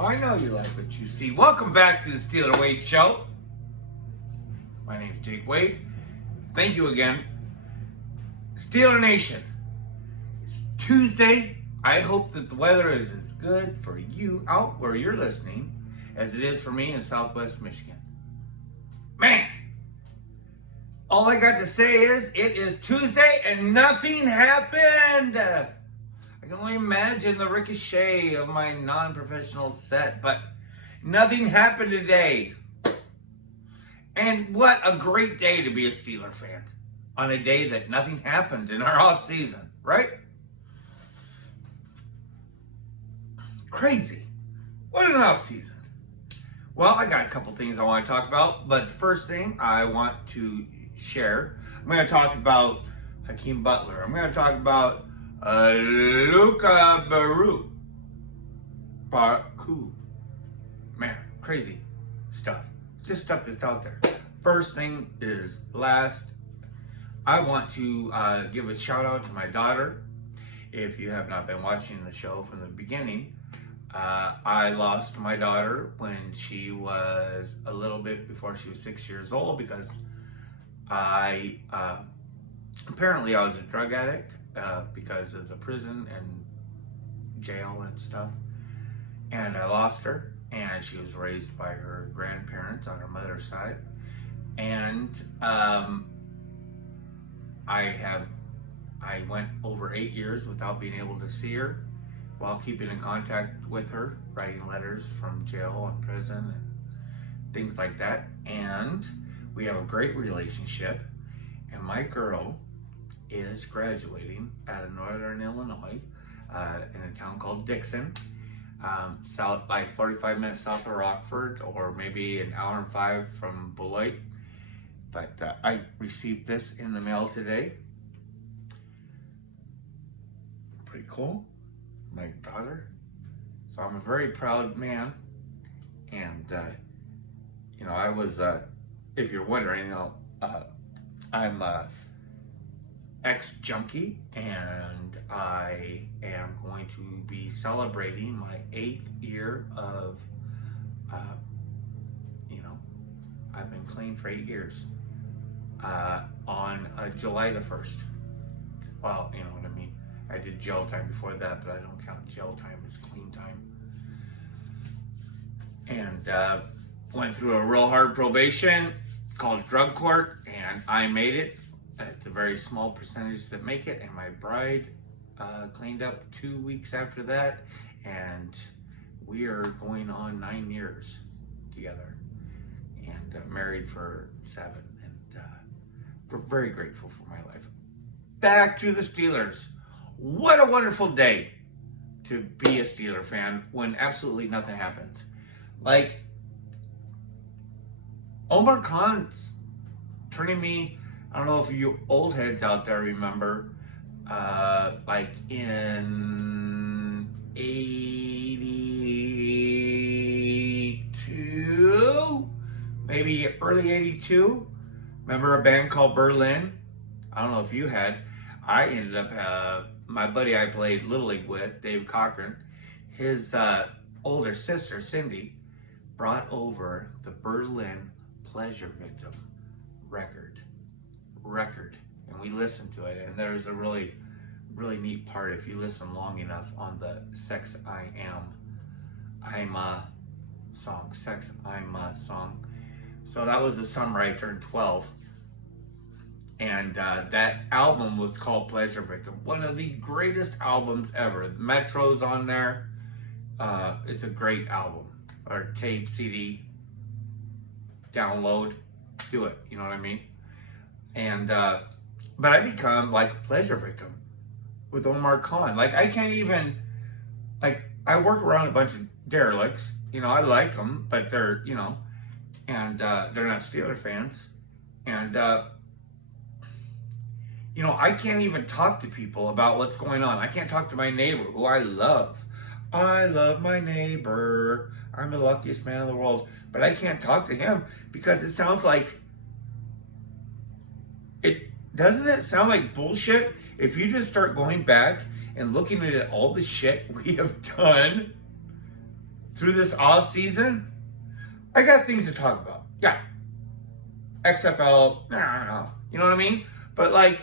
Oh, I know you like what you see. Welcome back to the Steeler Wade Show. My name's Jake Wade. Thank you again. Steeler Nation. It's Tuesday. I hope that the weather is as good for you out where you're listening as it is for me in Southwest Michigan. Man, all I got to say is it is Tuesday and nothing happened. I can only imagine the ricochet of my non-professional set, but nothing happened today. And what a great day to be a Steeler fan on a day that nothing happened in our off season, right? Crazy. What an off season. Well, I got a couple things I want to talk about, but the first thing I want to share, I'm going to talk about Hakeem Butler. I'm going to talk about Luq Barcoo. Man, crazy stuff. Just stuff that's out there. First thing is I want to give a shout out to my daughter. If you have not been watching the show from the beginning, I lost my daughter when she was a little bit before she was 6 years old because apparently I was a drug addict because of the prison and jail and stuff. And I lost her, and she was raised by her grandparents on her mother's side. And I went over 8 years without being able to see her while keeping in contact with her, writing letters from jail and prison and things like that. And we have a great relationship. And my girl is graduating out of Northern Illinois in a town called Dixon, like 45 minutes south of Rockford, or maybe an hour and 5 from Beloit. But I received this in the mail today. Pretty cool. My daughter. So I'm a very proud man. And, I was, if you're wondering, I'm a ex-junkie, and I am going to be celebrating my 8th year of, I've been clean for 8 years, on July the 1st. Well, you know what I mean. I did jail time before that, but I don't count jail time as clean time. And went through a real hard probation called drug court, and I made it. It's a very small percentage that make it, and my bride cleaned up 2 weeks after that, and we are going on 9 years together, and married for 7, and we're very grateful for my life. Back to the Steelers. What a wonderful day to be a Steeler fan when absolutely nothing happens. Like, Omar Khan's turning me, I don't know if you old heads out there remember, like in 82, maybe early 82. Remember a band called Berlin? I don't know if you had. I ended up, my buddy I played Little League with, Dave Cochran, his older sister, Cindy, brought over the Berlin Pleasure Victim record, and we listened to it, and there's a really, really neat part if you listen long enough on the Sex I'm a song, Sex I'm a song. So that was the summer I turned 12. And that album was called Pleasure Victim. One of the greatest albums ever. Metro's on there. It's a great album. Or tape, CD, download. Do it. You know what I mean? And, but I become like a Pleasure Victim with Omar Khan. Like, I can't even, like, I work around a bunch of derelicts. I like them, but they're, and they're not Steeler fans. And, I can't even talk to people about what's going on. I can't talk to my neighbor, who I love. I love my neighbor. I'm the luckiest man in the world. But I can't talk to him because it sounds like, doesn't it sound like bullshit if you just start going back and looking at all the shit we have done through this off season, I got things to talk about. Yeah. XFL, no. You know what I mean? But like,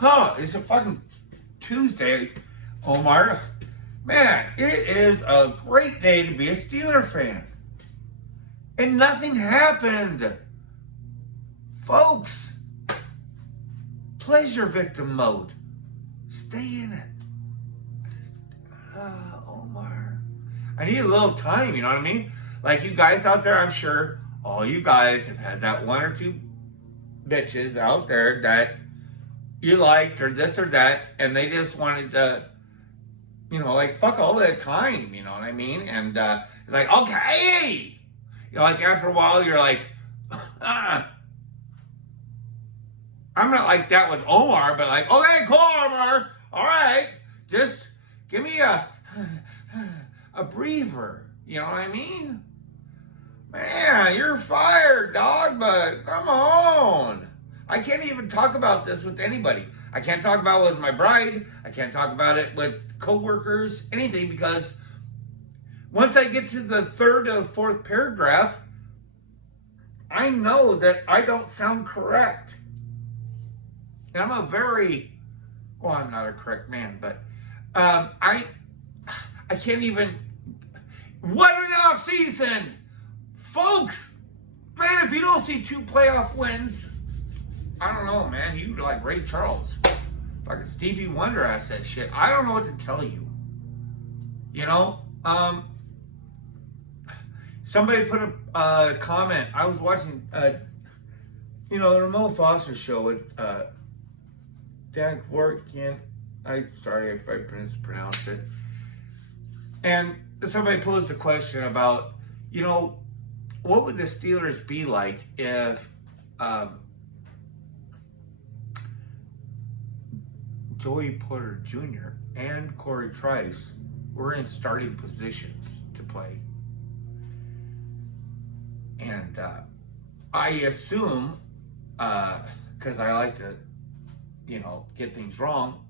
it's a fucking Tuesday, Omar. Man, it is a great day to be a Steeler fan. And nothing happened. Folks, pleasure victim mode. Stay in it. Omar. I need a little time, you know what I mean? Like you guys out there, I'm sure all you guys have had that one or two bitches out there that you liked or this or that, and they just wanted to, you know, like fuck all that time, you know what I mean? And it's like, okay, you know, like after a while you're like, I'm not like that with Omar, but like, okay, cool, Omar, all right, just give me a breather, you know what I mean? Man, you're fired, dog, but come on. I can't even talk about this with anybody. I can't talk about it with my bride. I can't talk about it with coworkers, anything, because once I get to the third or fourth paragraph, I know that I don't sound correct. And I'm I'm not a correct man, but I can't even, what an off season! Folks, man, if you don't see 2 playoff wins, I don't know, man. You like Ray Charles. Fucking Stevie Wonder asked that shit. I don't know what to tell you. You know? Somebody put a comment. I was watching, the Ramon Foster show with Dan Vorkian. I'm sorry if I mispronounce it. And somebody posed a question about, what would the Steelers be like if Joey Porter Jr. and Corey Trice were in starting positions to play? And I assume, because I like to, get things wrong,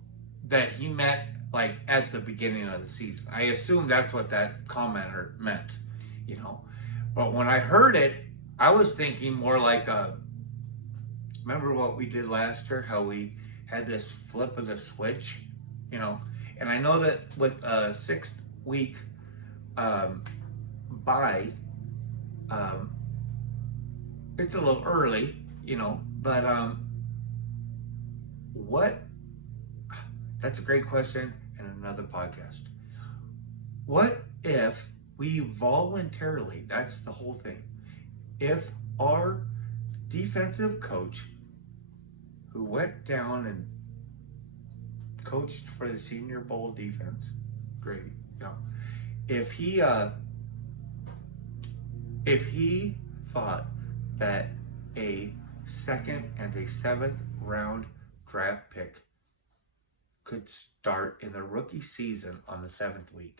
that he meant like at the beginning of the season. I assume that's what that commenter meant, But when I heard it, I was thinking more like remember what we did last year? How we had this flip of the switch, And I know that with a 6th week bye, it's a little early, But that's a great question and another podcast. What if we voluntarily, that's the whole thing, if our defensive coach who went down and coached for the Senior Bowl defense, great, if he thought that a 2nd and a 7th round draft pick could start in the rookie season on the 7th week.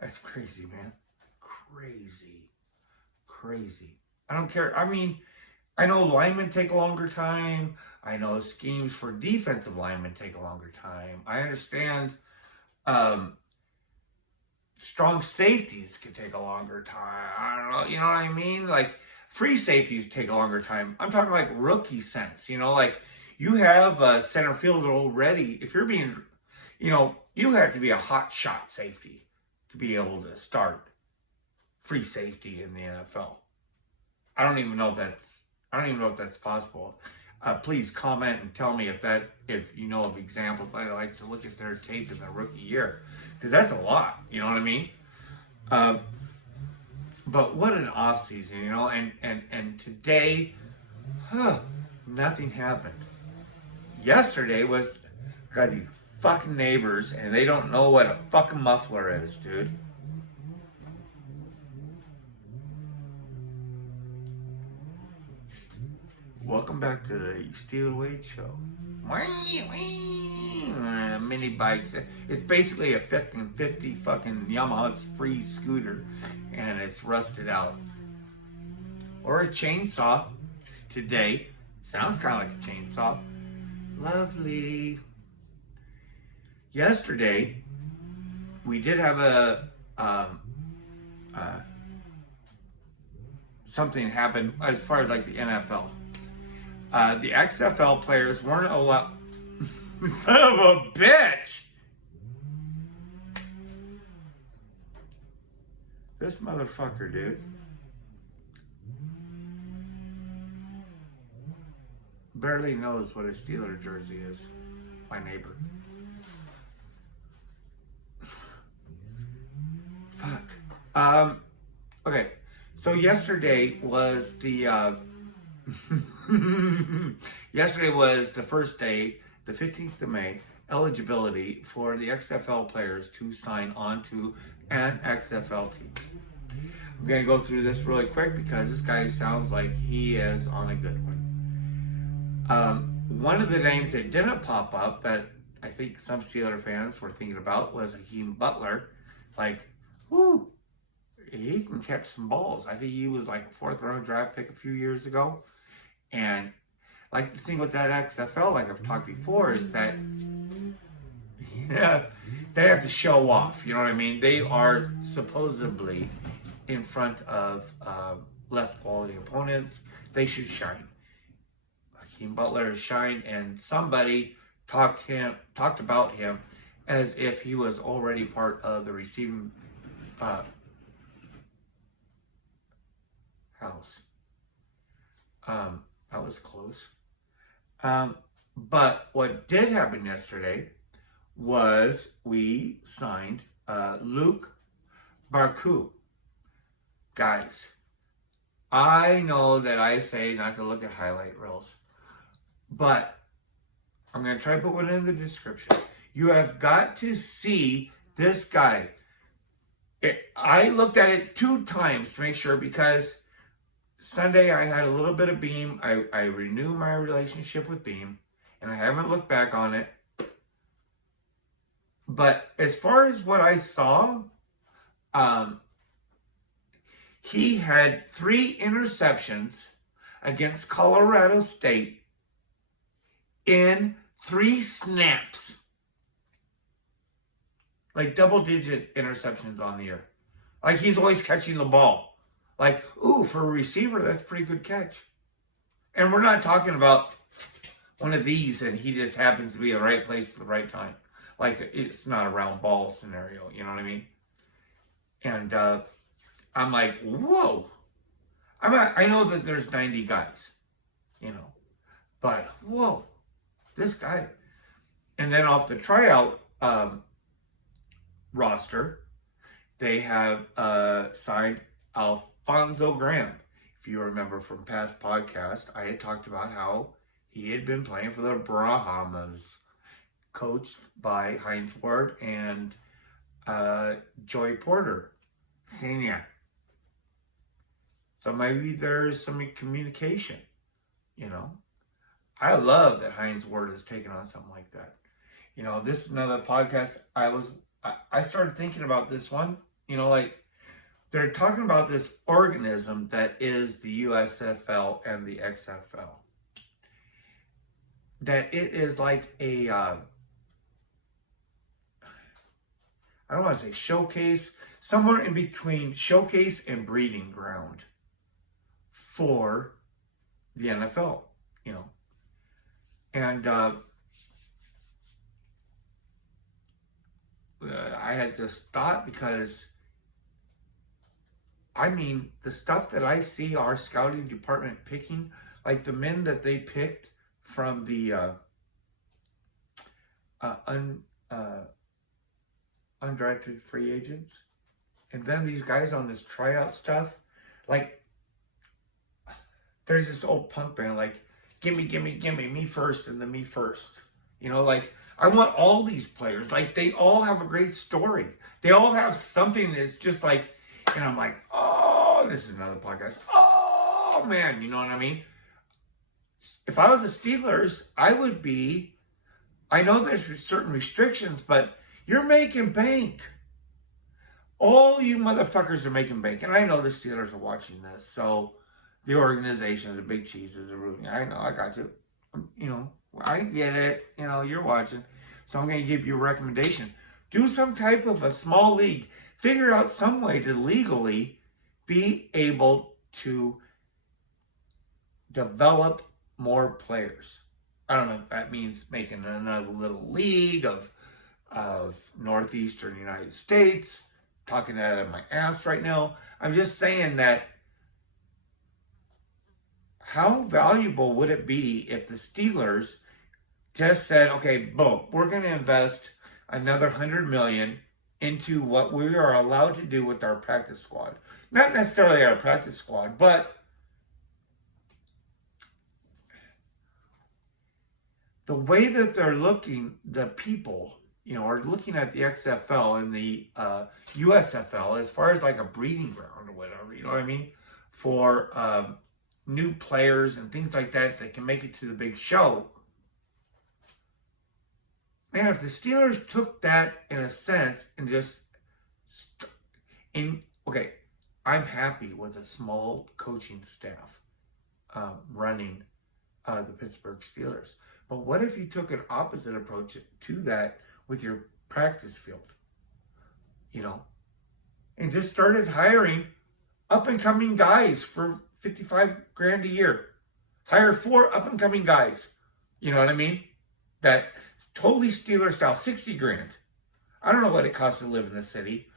That's crazy, man. Crazy. I don't care. I mean, I know linemen take a longer time. I know schemes for defensive linemen take a longer time. I understand strong safeties could take a longer time. I don't know. You know what I mean? Like, free safeties take a longer time. I'm talking like rookie sense, like you have a center fielder already. If you're being, you have to be a hot shot safety to be able to start free safety in the NFL. I don't even know if that's possible. Please comment and tell me if you know of examples. I like to look at their tape in the rookie year, because that's a lot. You know what I mean? But what an off season, and today, nothing happened. Yesterday was, got these fucking neighbors, and they don't know what a fucking muffler is, dude. Welcome back to the Steel Wade Show. Mini bikes. It's basically a 50 fucking Yamaha's free scooter, and it's rusted out. Or a chainsaw today. Sounds kind of like a chainsaw. Lovely. Yesterday we did have a something happen as far as like the NFL. The XFL players weren't allowed. Son of a bitch! This motherfucker, dude. Barely knows what a Steeler jersey is. My neighbor. Fuck. Okay. So yesterday was the yesterday was the first day, the 15th of May, eligibility for the XFL players to sign on to an XFL team. I'm going to go through this really quick because this guy sounds like he is on a good one. One of the names that didn't pop up that I think some Steeler fans were thinking about was Hakeem Butler. Like, whoo, he can catch some balls. I think he was like a 4th round draft pick a few years ago. And like the thing with that XFL, like I've talked before, is that they have to show off. You know what I mean? They are supposedly in front of less quality opponents. They should shine. Hakeem Butler has shined, and somebody talked about him as if he was already part of the receiving house. That was close. But what did happen yesterday was we signed Luq Barcoo. Guys, I know that I say not to look at highlight reels, but I'm going to try to put one in the description. You have got to see this guy. I looked at it 2 times to make sure, because Sunday I had a little bit of Beam. I renewed my relationship with Beam, and I haven't looked back on it. But as far as what I saw, he had 3 interceptions against Colorado State in 3 snaps. Like double-digit interceptions on the year. Like he's always catching the ball. Like, ooh, for a receiver, that's a pretty good catch. And we're not talking about one of these and he just happens to be in the right place at the right time. Like, it's not a round ball scenario, you know what I mean? And I'm like, whoa. I know that there's 90 guys, you know. But, whoa, this guy. And then off the tryout roster, they have signed Alfonzo Graham. If you remember from past podcasts, I had talked about how he had been playing for the Brahmas, coached by Hines Ward and Joey Porter Senior. So maybe there's some communication, you know. I love that Hines Ward has taken on something like that. You know, this is another podcast. I started thinking about this one, you know, like they're talking about this organism that is the USFL and the XFL. That it is like a, I don't want to say showcase, somewhere in between showcase and breeding ground for the NFL, you know. And I had this thought because, I mean, the stuff that I see our scouting department picking, like the men that they picked from the undrafted free agents, and then these guys on this tryout stuff, like, there's this old punk band, like, gimme, me first and then me first. You know, like, I want all these players. Like, they all have a great story. They all have something that's just like, and I'm like, oh, this is another podcast. Oh, man, you know what I mean? If I was the Steelers, I would be, I know there's certain restrictions, but you're making bank. All you motherfuckers are making bank. And I know the Steelers are watching this, so the organization is a big cheese, is a ruling. I know, I got you. You know, I get it. You know, you're watching. So I'm going to give you a recommendation. Do some type of a small league. Figure out some way to legally be able to develop more players. I don't know if that means making another little league of Northeastern United States. Talking out of my ass right now. I'm just saying that how valuable would it be if the Steelers just said, okay, boom, we're going to invest another $100 million into what we are allowed to do with our practice squad. Not necessarily our practice squad, but the way that they're looking, the people, are looking at the XFL and the USFL as far as like a breeding ground or whatever, you know what I mean? For new players and things like that that can make it to the big show. Man, if the Steelers took that in a sense and just okay, I'm happy with a small coaching staff running the Pittsburgh Steelers. But what if you took an opposite approach to that with your practice field? And just started hiring up-and-coming guys for $55,000 a year. Hire 4 up-and-coming guys. You know what I mean? That totally Steeler style, $60,000. I don't know what it costs to live in the city.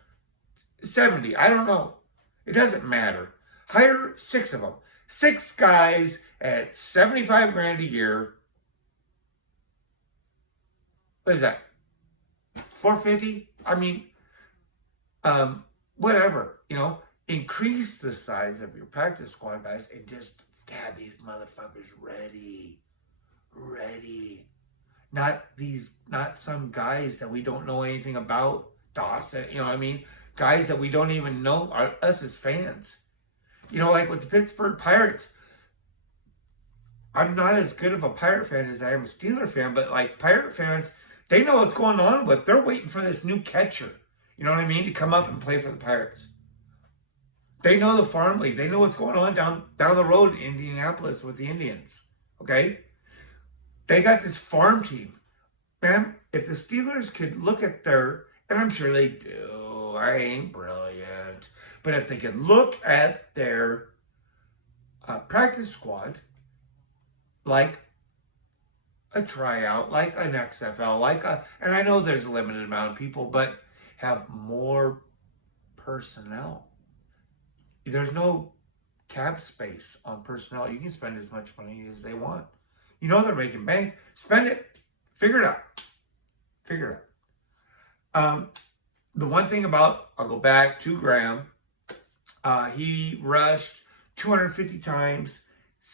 70, I don't know. It doesn't matter. Hire 6 of them. 6 guys at $75,000 a year. What is that? $450? I mean, whatever, increase the size of your practice squad, guys, and just have these motherfuckers ready. Not some guys that we don't know anything about, Dawson, guys that we don't even know are us as fans. Like with the Pittsburgh Pirates, I'm not as good of a Pirate fan as I am a Steeler fan, but like Pirate fans, they know what's going on with. They're waiting for this new catcher, to come up and play for the Pirates. They know the farm league. They know what's going on down the road in Indianapolis with the Indians. Okay? They got this farm team. Man, if the Steelers could look at their, and I'm sure they do, I ain't brilliant, but if they could look at their practice squad like a tryout, like an XFL, and I know there's a limited amount of people, but have more personnel. There's no cap space on personnel. You can spend as much money as they want. They're making bank. Spend it. Figure it out. The one thing about, I'll go back to Graham. He rushed 250 times,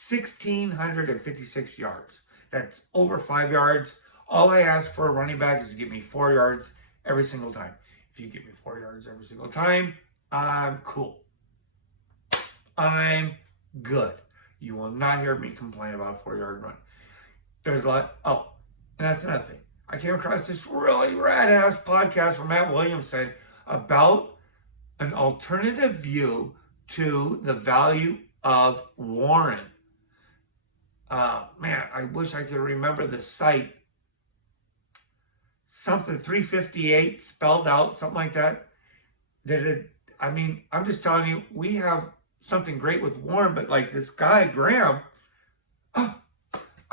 1,656 yards. That's over 5 yards. All I ask for a running back is to give me 4 yards every single time. If you give me 4 yards every single time, I'm cool. I'm good. You will not hear me complain about a 4-yard run. There's a lot. Oh, and that's another thing. I came across this really rad-ass podcast from Matt Williamson about an alternative view to the value of Warren. Man, I wish I could remember the site. Something 358 spelled out, something like that. I'm just telling you, we have something great with Warren, but like this guy, Graham. Oh,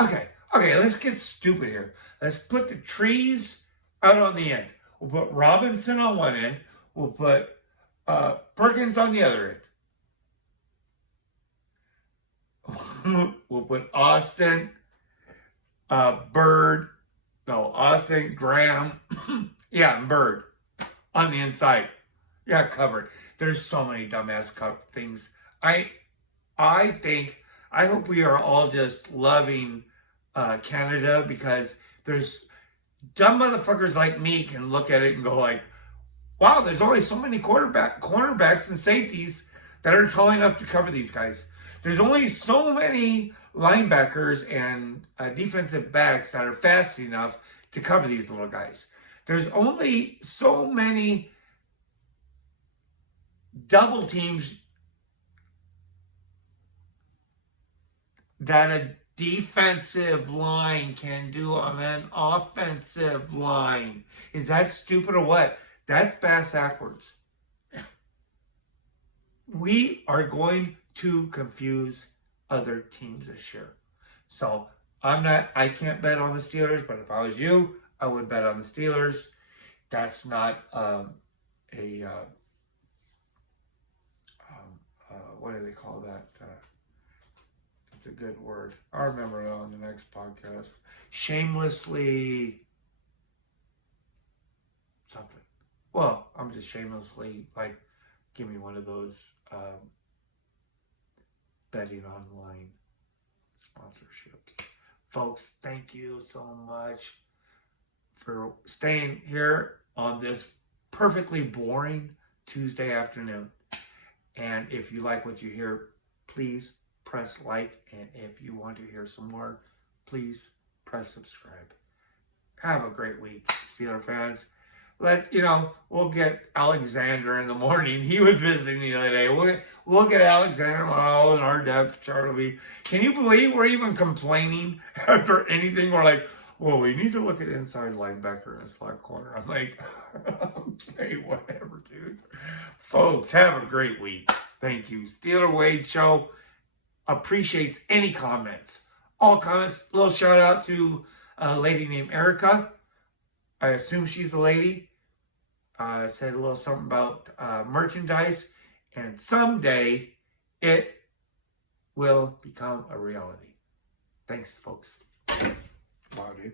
okay, let's get stupid here. Let's put the trees out on the end. We'll put Robinson on one end. We'll put Perkins on the other end. We'll put Austin, Graham, and Bird on the inside. Yeah, covered. There's so many dumbass things. I hope we are all just loving Canada, because there's dumb motherfuckers like me can look at it and go like, wow, there's only so many cornerbacks and safeties that are tall enough to cover these guys. There's only so many linebackers and defensive backs that are fast enough to cover these little guys. There's only so many double teams that defensive line can do on an offensive line. Is that stupid or what? That's bass backwards. We are going to confuse other teams this year. So I can't bet on the Steelers, but if I was you, I would bet on the Steelers. That's not what do they call that? It's a good word. I'll remember it on the next podcast. Shamelessly something. Well, I'm just shamelessly, like, give me one of those betting online sponsorships. Folks, thank you so much for staying here on this perfectly boring Tuesday afternoon. And if you like what you hear, please press like. And if you want to hear some more, please press subscribe. Have a great week, Steeler fans. We'll get Alexander in the morning. He was visiting the other day. We'll get Alexander tomorrow, and our depth chart will be. Can you believe we're even complaining after anything? We're like, well, we need to look at inside linebacker and slot corner. I'm like, okay, whatever, dude. Folks, have a great week. Thank you. Steeler Wade Show appreciates any comments. All comments. Little shout out to a lady named Erica. I assume she's a lady. Said a little something about merchandise. And someday it will become a reality. Thanks, folks. Wow, dude.